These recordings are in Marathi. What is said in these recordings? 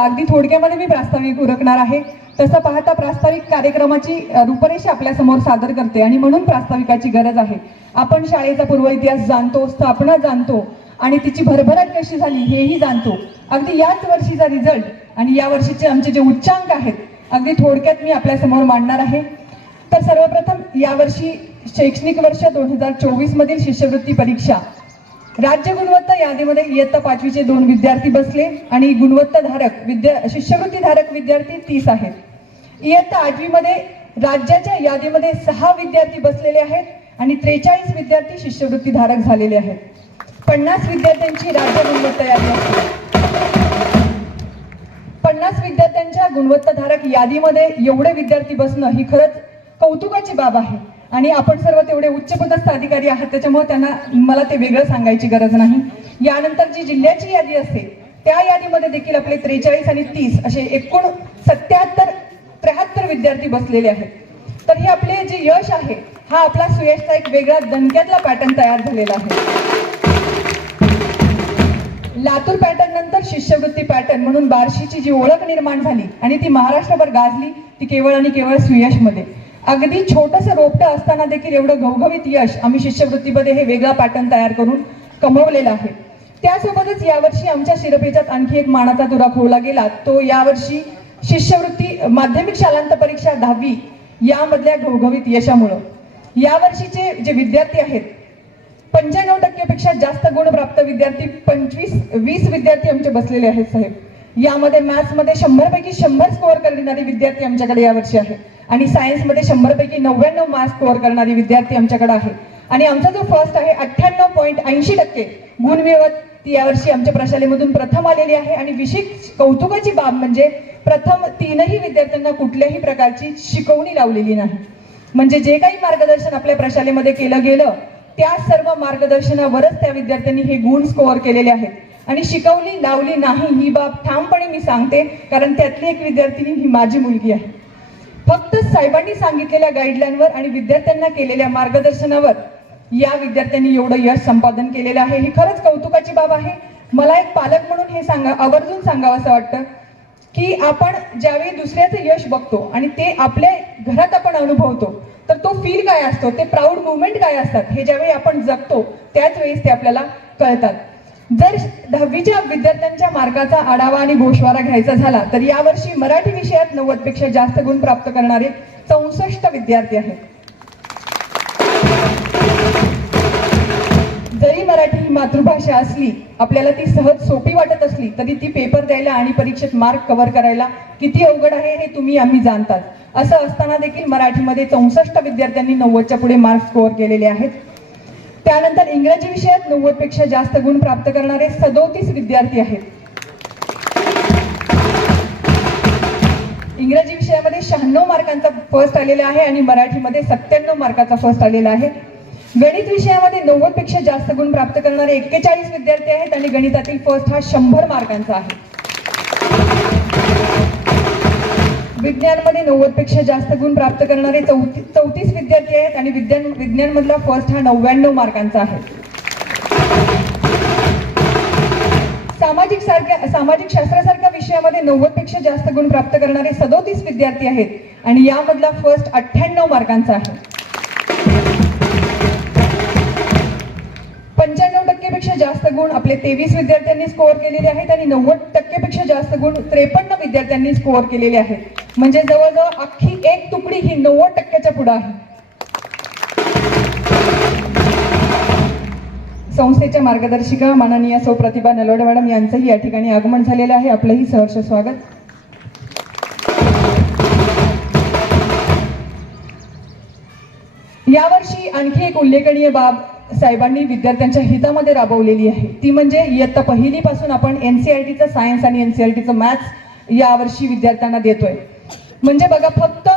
अगदी थोडक्यामध्ये मी प्रास्ताविक उरकणार आहे. तसं पाहता प्रास्ताविक कार्यक्रमाची रूपरेषा आपल्यासमोर सादर करते आणि म्हणून प्रास्ताविकाची गरज आहे. आपण शाळेचा पूर्व इतिहास जाणतो स्थापना जाणतो आणि तिची भरभराट कशी झाली हेही जाणतो. अगदी याच वर्षीचा रिझल्ट आणि या वर्षीचे आमचे जे उच्चांक आहेत अगदी थोडक्यात मी आपल्यासमोर मांडणार आहे. तर सर्वप्रथम यावर्षी शैक्षणिक वर्ष दोन हजार चोवीसमधील शिष्यवृत्ती परीक्षा राज्य गुणवत्ता यादीमध्ये इयत्ता पाचवीचे दोन विद्यार्थी बसले आणि गुणवत्ताधारक विद्या शिष्यवृत्तीधारक विद्यार्थी तीस आहेत. इयत्ता आठवीमध्ये राज्याच्या यादीमध्ये सहा विद्यार्थी बसलेले आहेत आणि त्रेचाळीस विद्यार्थी शिष्यवृत्तीधारक झालेले आहेत. पन्नास विद्यार्थ्यांची राज्य गुणवत्ता यादी पन्नास विद्यार्थ्यांच्या गुणवत्ताधारक यादीमध्ये एवढे विद्यार्थी बसणं ही खरंच कौतुकाची बाब आहे. आणि आपण सर्व तेवढे उच्चपदस्थ अधिकारी आहात त्याच्यामुळे त्यांना मला ते वेगळं सांगायची गरज नाही. यानंतर जी जिल्ह्याची यादी असते त्या यादीमध्ये देखील आपले त्रेचाळीस आणि तीस असे एकूण सत्याहत्तर त्र्याहत्तर विद्यार्थी बसलेले आहेत. तर हे आपले जे यश आहे हा आपला सुयशचा एक वेगळा दणक्यातला पॅटर्न तयार झालेला आहे. लातूर पॅटर्न नंतर शिष्यवृत्ती पॅटर्न म्हणून बार्शीची जी ओळख निर्माण झाली आणि ती महाराष्ट्रभर गाजली ती केवळ आणि केवळ सुयशमध्ये. अगदी छोटस रोपटं असताना देखील एवढं घवघवीत यश आम्ही शिष्यवृत्तीमध्ये हे वेगळा पॅटर्न तयार करून कमवलेला आहे. त्यासोबतच यावर्षी आमच्या शिरपेचात आणखी एक मानाचा दुरा खोवला गेला. तो यावर्षी शिष्यवृत्ती माध्यमिक शालांत परीक्षा दहावी यामधल्या घवघवीत यशामुळं. यावर्षीचे जे विद्यार्थी आहेत पंच्याण्णव टक्केपेक्षा जास्त गुण प्राप्त विद्यार्थी पंचवीस वीस विद्यार्थी आमचे बसलेले आहेत साहेब. यामध्ये मॅथ्समध्ये शंभरपैकी शंभर स्कोअर करणारे विद्यार्थी आमच्याकडे यावर्षी आहे. आणि सायन्समध्ये शंभरपैकी नव्याण्णव मार्क्स स्कोअर करणारे विद्यार्थी आमच्याकडे आहे. आणि आमचा जो फर्स्ट आहे अठ्ठ्याण्णव पॉईंट ऐंशी टक्के गुण मिळवत ती यावर्षी आमच्या प्रशालेमधून प्रथम आलेली आहे. आणि विशेष कौतुकाची बाब म्हणजे प्रथम तीनही विद्यार्थ्यांना कुठल्याही प्रकारची शिकवणी लावलेली नाही. म्हणजे जे काही मार्गदर्शन आपल्या प्रशालेमध्ये केलं गेलं त्या सर्व मार्गदर्शनावरच त्या विद्यार्थ्यांनी हे गुण स्कोअर केलेले आहेत. आणि शिकवली लावली नाही ही बाब ठामपणे मी सांगते कारण त्यातली एक विद्यार्थिनी ही माझी मुलगी आहे. फक्त साहेबांनी सांगितलेल्या गाईडलाईनवर आणि विद्यार्थ्यांना केलेल्या मार्गदर्शनावर या विद्यार्थ्यांनी एवढं यश संपादन केलेलं आहे. ही खरंच कौतुकाची बाब आहे. मला एक पालक म्हणून हे सांगा आवर्जून सांगावं असं वाटतं की आपण ज्यावेळी दुसऱ्याचं यश बघतो आणि ते आपल्या घरात आपण अनुभवतो तर तो फील काय असतो? ते प्राऊड मुवमेंट काय असतात? हे ज्यावेळी आपण जगतो त्याच वेळेस ते आपल्याला कळतात. जर दहावीच्या विद्यार्थ्यांच्या मार्काचा आढावा आणि गोषवारा घ्यायचा झाला तर यावर्षी मराठी विषयात नव्वदपेक्षा जास्त गुण प्राप्त करणारे चौसष्ट विद्यार्थी आहेत. जरी मराठी ही मातृभाषा असली आपल्याला ती सहज सोपी वाटत असली तरी ती पेपर द्यायला आणि परीक्षेत मार्क कव्हर करायला किती अवघड आहे हे तुम्ही आम्ही जाणतात. असं असताना देखील मराठीमध्ये चौसष्ट विद्यार्थ्यांनी नव्वदच्या पुढे मार्क स्कोअर केलेले आहेत. त्यानंतर इंग्रजी विषयात नव्वदपेक्षा जास्त गुण प्राप्त करणारे सदोतीस विद्यार्थी आहेत. इंग्रजी विषयामध्ये शहाण्णव मार्कांचा फर्स्ट आलेला आहे आणि मराठीमध्ये सत्त्याण्णव मार्काचा फर्स्ट आलेला आहे. गणित विषयामध्ये नव्वदपेक्षा जास्त गुण प्राप्त करणारे एक्केचाळीस विद्यार्थी आहेत आणि गणितातील फर्स्ट हा शंभर मार्कांचा आहे. विज्ञानमध्ये नव्वदपेक्षा जास्त गुण प्राप्त करणारे चौती चौतीस विद्यार्थी आहेत आणि विज्ञान विज्ञानमधला फर्स्ट हा नव्याण्णव मार्कांचा आहे. सामाजिक सारख्या सामाजिक शास्त्रासारख्या विषयामध्ये नव्वदपेक्षा जास्त गुण प्राप्त करणारे सदोतीस विद्यार्थी आहेत आणि यामधला फर्स्ट अठ्ठ्याण्णव मार्कांचा आहे. पंच्याण्णव टक्केपेक्षा जास्त गुण आपले तेवीस विद्यार्थ्यांनी स्कोअर केलेले आहेत आणि नव्वद टक्केपेक्षा जास्त गुण त्रेपन्न विद्यार्थ्यांनी स्कोअर केलेले आहेत. म्हणजे जवळजवळ अख्खी एक तुकडी ही नव्वद टक्क्याच्या पुढे आहे. संस्थेच्या मार्गदर्शिका माननीय सौ प्रतिभा नलोडे मॅडम यांचंही या ठिकाणी आगमन झालेलं आहे. आपलंही सहर्ष स्वागत. यावर्षी आणखी एक उल्लेखनीय बाब साहेबांनी विद्यार्थ्यांच्या हितामध्ये राबवलेली आहे. ती म्हणजे इयत्ता पहिलीपासून आपण एनसीआरटीचं सायन्स आणि एनसीआरटीचं मॅथ्स यावर्षी विद्यार्थ्यांना देतोय. म्हणजे बघा फक्त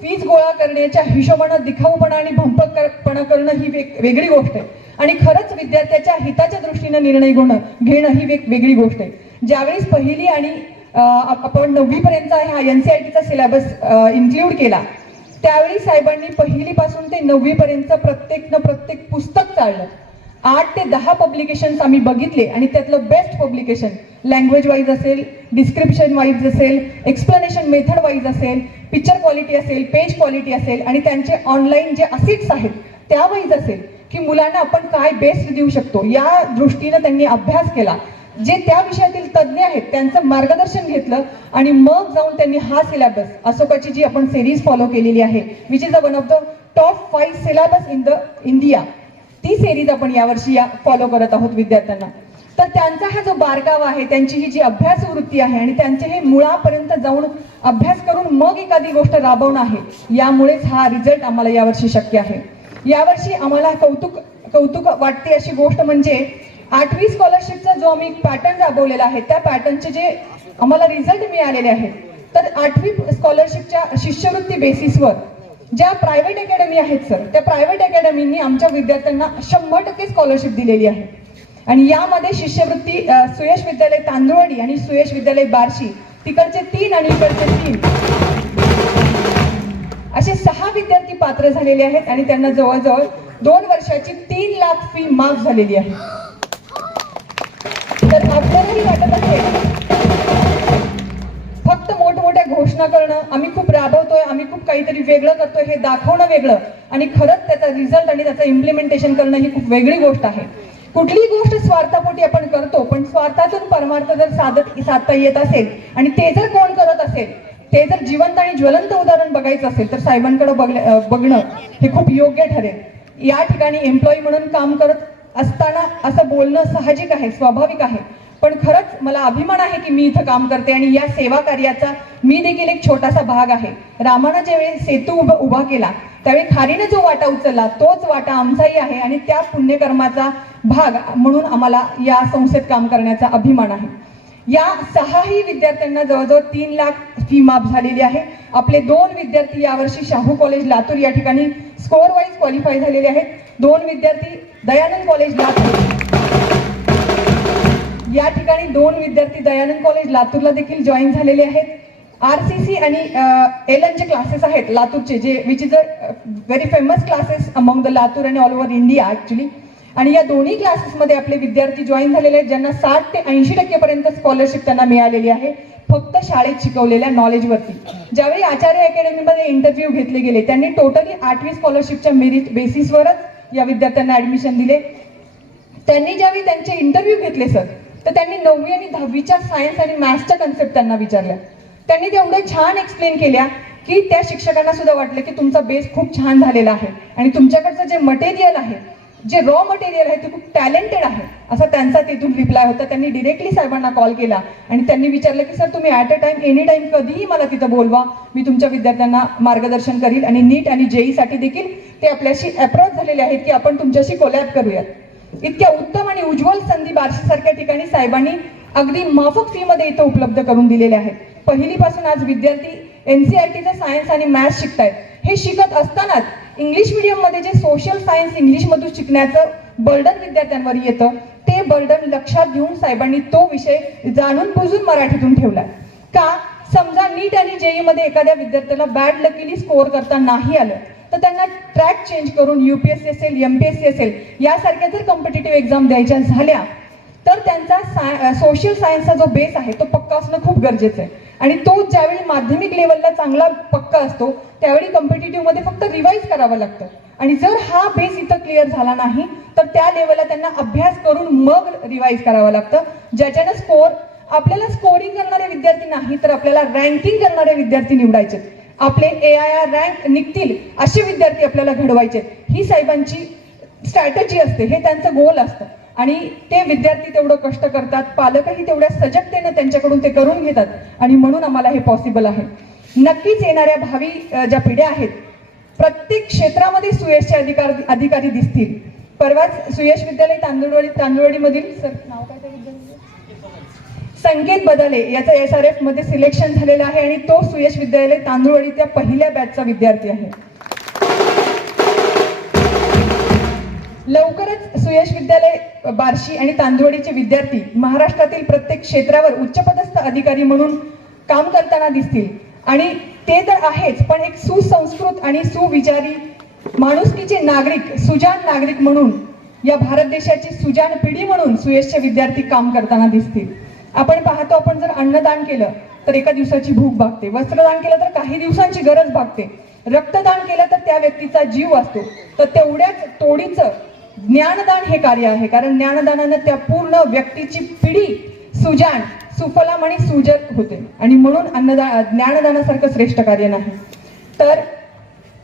फीज गोळा करण्याच्या हिशोबानं दिखाऊपणा आणि भंपकपणा करणं ही वेग वेगळी गोष्ट आहे. आणि खरंच विद्यार्थ्याच्या हिताच्या दृष्टीनं निर्णय घेणं घेणं ही वेग वेगळी गोष्ट आहे. ज्यावेळेस पहिली आणि आपण नववीपर्यंत हा टीचा सिलेबस इन्क्ल्यूड केला त्यावेळी साहेबांनी पहिलीपासून ते नववीपर्यंतचं प्रत्येक न प्रत्येक पुस्तक चाललं. आठ ते दहा पब्लिकेशन्स आम्ही बघितले आणि त्यातलं बेस्ट पब्लिकेशन लँग्वेज वाईज असेल डिस्क्रिप्शन वाईज असेल एक्सप्लेनेशन मेथड वाईज असेल पिक्चर क्वालिटी असेल पेज क्वालिटी असेल आणि त्यांचे ऑनलाईन जे असिट्स आहेत त्या वाईज असेल की मुलांना आपण काय बेस्ट देऊ शकतो. या दृष्टीनं त्यांनी अभ्यास केला. जे त्या विषयातील तज्ज्ञ आहेत त्यांचं मार्गदर्शन घेतलं आणि मग जाऊन त्यांनी हा सिलेबस अशोकाची जी आपण सिरीज फॉलो केलेली आहे which is a one of the top five syllabus in the India ती सेरीज आपण यावर्षी या फॉलो करत आहोत विद्यार्थ्यांना. तर त्यांचा हा जो बारकावा आहे त्यांची ही जी अभ्यास वृत्ती आहे आणि त्यांचे हे मुळापर्यंत जाऊन अभ्यास करून मग एखादी गोष्ट राबवणं आहे यामुळेच हा रिझल्ट आम्हाला यावर्षी शक्य आहे. यावर्षी आम्हाला कौतुक कौतुक वाटते अशी गोष्ट म्हणजे आठवी स्कॉलरशिपचा जो आम्ही पॅटर्न राबवलेला आहे त्या पॅटर्नचे जे आम्हाला रिझल्ट मिळालेले आहेत तर आठवी स्कॉलरशिपच्या शिष्यवृत्ती बेसिसवर ज्या प्रायव्हेट अकॅडमी आहेत सर त्या प्रायव्हेट अकॅडमींनी आमच्या विद्यार्थ्यांना शंभर टक्के स्कॉलरशिप दिलेली आहे. आणि यामध्ये शिष्यवृत्ती सुयश विद्यालय तांदुळवाडी आणि सुयश विद्यालय बार्शी तिकडचे तीन आणि इकडचे तीन. असे सहा विद्यार्थी पात्र झालेले आहेत आणि त्यांना जवळजवळ दोन वर्षाची तीन लाख फी माफ झालेली आहे. तर आपल्यालाही घोषणा करणं आम्ही खूप राबवतोय आम्ही खूप काहीतरी वेगळं करतोय हे दाखवणं वेगळं. आणि खरंच त्याचा रिझल्ट आणि त्याचं इम्प्लिमेंटेशन करणं ही खूप वेगळी गोष्ट आहे. कुठलीही गोष्ट स्वार्थापोटी आपण करतो पण स्वार्थातून परमार्थ जर साधत साधता येत असेल आणि ते जर कोण करत असेल ते जर जिवंत आणि ज्वलंत उदाहरण बघायचं असेल तर साहेबांकडे बघल्या- बघणं हे खूप योग्य ठरेल. या ठिकाणी एम्प्लॉई म्हणून काम करत असताना असं बोलणं साहजिक आहे स्वाभाविक आहे. पण खरंच मला अभिमान आहे की मी इथं काम करते आणि या सेवा कार्याचा मी देखील एक छोटासा भाग आहे. रामानं ज्यावेळी सेतू उभा उभा केला त्यावेळी खारीने जो वाटा उचलला तोच वाटा आमचाही आहे आणि त्या पुण्यकर्माचा भाग म्हणून आम्हाला या संस्थेत काम करण्याचा अभिमान आहे. या सहाही विद्यार्थ्यांना जवळजवळ तीन लाख फी माफ झालेली आहे. आपले दोन विद्यार्थी यावर्षी शाहू कॉलेज लातूर या ठिकाणी स्कोअर वाईज क्वालिफाय झालेले आहेत. दोन विद्यार्थी दयानंद कॉलेज लातूर. या ठिकाणी दोन विद्यार्थी दयानंद कॉलेज लातूरला देखील जॉईन झालेले आहेत. आर सी सी आणि एल एन चे क्लासेस आहेत लातूरचे जे which is a very famous classes among the Latur आणि ऑल ओव्हर इंडिया ऍक्च्युली आणि या दोन्ही क्लासेसमध्ये आपले विद्यार्थी जॉईन झालेले आहेत ज्यांना साठ ते ऐंशी टक्केपर्यंत स्कॉलरशिप त्यांना मिळालेली आहे. फक्त शाळेत शिकवलेल्या नॉलेजवरती ज्यावेळी आचार्य अकॅडमीमध्ये इंटरव्ह्यू घेतले गेले त्यांनी टोटली आठवी स्कॉलरशिपच्या मेरिट बेसिसवरच या विद्यार्थ्यांना ऍडमिशन दिले. त्यांनी ज्यावेळी त्यांचे इंटरव्ह्यू घेतले सर तर त्यांनी नववी आणि दहावीच्या सायन्स आणि मॅथ्सच्या कन्सेप्ट त्यांना विचारल्या. त्यांनी ते छान एक्सप्लेन केल्या की त्या शिक्षकांना सुद्धा वाटलं की तुमचा बेस खूप छान झालेला आहे आणि तुमच्याकडचं जे मटेरियल आहे जे रॉ मटेरियल आहे ते खूप टॅलेंटेड आहे असा त्यांचा तिथून रिप्लाय होता. त्यांनी डिरेक्टली साहेबांना कॉल केला आणि त्यांनी विचारलं की सर तुम्ही at a time any time कधीही मला तिथं बोलवा. मी तुमच्या विद्यार्थ्यांना मार्गदर्शन करील आणि नीट आणि जेईसाठी देखील ते आपल्याशी अप्रोच झालेले आहेत की आपण तुमच्याशी कोलॅब करूयात. इतक्या उत्तम आणि उज्ज्वल संधी बार्शी सारख्या ठिकाणी साहेबांनी अगदी माफक फीमध्ये इथं उपलब्ध करून दिलेले आहेत. पहिलीपासून आज विद्यार्थी एनसीआरटीचं सायन्स आणि मॅथ्स शिकतायत. हे शिकत असतानाच इंग्लिश medium मध्ये जे सोशल सायन्स इंग्लिशमधून शिकण्याचं बर्डन विद्यार्थ्यांवर येतं ते बर्डन लक्षात घेऊन साहेबांनी तो विषय जाणून बुजून मराठीतून ठेवला का? समजा नीट आणि जेई मध्ये एखाद्या विद्यार्थ्याला बॅड लकीली स्कोअर करता नाही आलं. तर त्यांना ट्रॅक चेंज करून यू पी एस सी असेल एमपीएससी असेल यासारख्या जर कॉम्पिटेटिव्ह एक्झाम द्यायच्या झाल्या तर त्यांचा साय सोशल सायन्सचा जो बेस आहे तो पक्का असणं खूप गरजेचं आहे. आणि तो ज्यावेळी माध्यमिक लेवलला चांगला पक्का असतो त्यावेळी कॉम्पिटेटिव्हमध्ये फक्त रिवाईज करावं लागतं. आणि जर हा बेस इथं क्लिअर झाला नाही तर त्या लेवलला त्यांना अभ्यास करून मग रिवाईज करावं लागतं. ज्याच्यानं स्कोअर आपल्याला स्कोरिंग करणारे विद्यार्थी नाही तर आपल्याला रँकिंग करणारे विद्यार्थी निवडायचे आपले ए आय आर रँक निघतील असे विद्यार्थी आपल्याला घडवायचे. ही साहेबांची स्ट्रॅटजी असते. हे त्यांचं गोल असतं. आणि ते विद्यार्थी तेवढं कष्ट करतात. पालकही तेवढ्या सजगतेनं त्यांच्याकडून ते करून घेतात. आणि म्हणून आम्हाला हे पॉसिबल आहे. नक्कीच येणाऱ्या भावी ज्या पिढ्या आहेत प्रत्येक क्षेत्रामध्ये सुयशचे अधिकार अधिकारी दिसतील. परवाच सुयश विद्यालय तांदुळवाडी तांदुळवाडीमधील सर नाव काय त्या विद्यालय संकेत बदले याचं एस आर एफमध्ये सिलेक्शन झालेलं आहे आणि तो सुयश विद्यालय तांदूळवाडीच्या पहिल्या बॅचचा विद्यार्थी आहे. लवकरच सुयश विद्यालय बार्शी आणि तांदुळवाडीचे विद्यार्थी महाराष्ट्रातील प्रत्येक क्षेत्रावर उच्चपदस्थ अधिकारी म्हणून काम करताना दिसतील. आणि ते तर आहेच पण एक सुसंस्कृत आणि सुविचारी माणुसकीचे नागरिक सुजान नागरिक म्हणून या भारत देशाची सुजान पिढी म्हणून सुयशचे विद्यार्थी काम करताना दिसतील. आपण पाहतो आपण जर अन्नदान केलं तर एका दिवसाची भूक भागते. वस्त्रदान केलं तर काही दिवसांची गरज भागते. रक्तदान केलं तर त्या व्यक्तीचा जीव असतो तर तेवढ्याच तोडीचं ज्ञानदान हे कार्य आहे. कारण ज्ञानदानानं त्या पूर्ण व्यक्तीची पिढी सुजाण सुफलाम आणि सुजत होते. आणि म्हणून अन्नदान ज्ञानदानासारखं श्रेष्ठ कार्य नाही. तर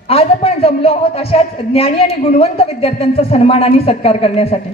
आज आपण जमलो आहोत अशाच ज्ञानी आणि गुणवंत विद्यार्थ्यांचा सन्मान आणि सत्कार करण्यासाठी.